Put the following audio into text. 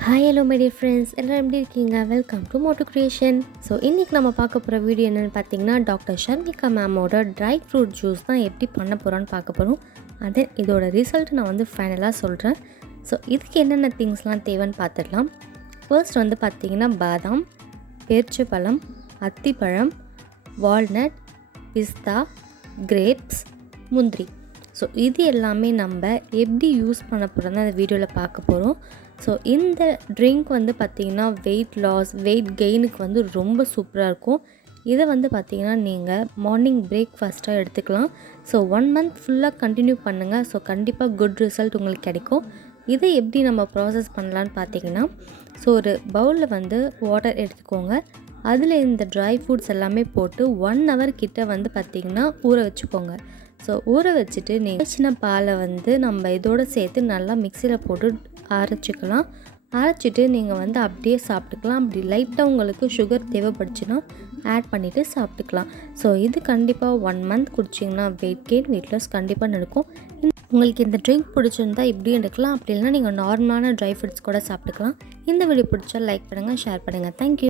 Hi hello my dear friends, எல்லோரும் எப்படி இருக்கீங்க? Welcome to Moto creation. So இன்றைக்கி நம்ம பார்க்க போகிற வீடியோ என்னென்னு பார்த்தீங்கன்னா, டாக்டர் ஷர்மிகா மேமோட ட்ரை ஃப்ரூட் ஜூஸ் தான் எப்படி பண்ண போகிறோன்னு பார்க்க போகிறோம். இதோட ரிசல்ட் நான் ஃபைனலாக சொல்கிறேன். ஸோ இதுக்கு என்னென்ன திங்ஸ்லாம் தேவைன்னு பார்த்துடலாம். ஃபர்ஸ்ட் பார்த்திங்கன்னா பாதாம், பேரிச்சம்பழம், அத்திப்பழம், வால்நட், பிஸ்தா, கிரேப்ஸ், முந்திரி. ஸோ இது எல்லாமே நம்ம எப்படி யூஸ் பண்ண போகிறோம் அந்த வீடியோவில் பார்க்க போகிறோம். ஸோ இந்த ட்ரிங்க் பார்த்திங்கன்னா வெயிட் லாஸ், வெயிட் கெயினுக்கு ரொம்ப சூப்பராக இருக்கும். இதை பார்த்திங்கன்னா நீங்கள் மார்னிங் பிரேக்ஃபாஸ்ட்டாக எடுத்துக்கலாம். ஸோ 1 மந்த் ஃபுல்லாக கண்டினியூ பண்ணுங்கள். ஸோ கண்டிப்பாக குட் ரிசல்ட் உங்களுக்கு கிடைக்கும். இதை எப்படி நம்ம ப்ராசஸ் பண்ணலான்னு பார்த்தீங்கன்னா, ஸோ ஒரு பவுலில் வாட்டர் எடுத்துக்கோங்க. அதில் இந்த ட்ரை ஃப்ரூட்ஸ் எல்லாமே போட்டு 1 ஹவர் கிட்ட பார்த்திங்கன்னா ஊற வச்சுக்கோங்க. ஸோ ஊற வச்சுட்டு நீங்கள் சின்ன பாலை நம்ம இதோடு சேர்த்து நல்லா மிக்சியில் போட்டு அரைச்சிக்கலாம். அரைச்சிட்டு நீங்கள் அப்படியே சாப்பிட்டுக்கலாம். அப்படி லைட்டாக உங்களுக்கு சுகர் தேவைப்படுச்சுன்னா ஆட் பண்ணிவிட்டு சாப்பிட்டுக்கலாம். ஸோ இது கண்டிப்பாக 1 மந்த் குடிச்சிங்கன்னா வெயிட் கெயின், வெயிட் லாஸ் கண்டிப்பாக நடக்கும். உங்களுக்கு இந்த ட்ரிங்க் பிடிச்சிருந்தா இப்படியும் எடுக்கலாம். அப்படி இல்லைனா நீங்கள் நார்மலான ட்ரை ஃப்ரூட்ஸ் கூட சாப்பிட்டுக்கலாம். இந்த வீடியோ பிடிச்சா லைக் பண்ணுங்கள், ஷேர் பண்ணுங்கள். தேங்க்யூ.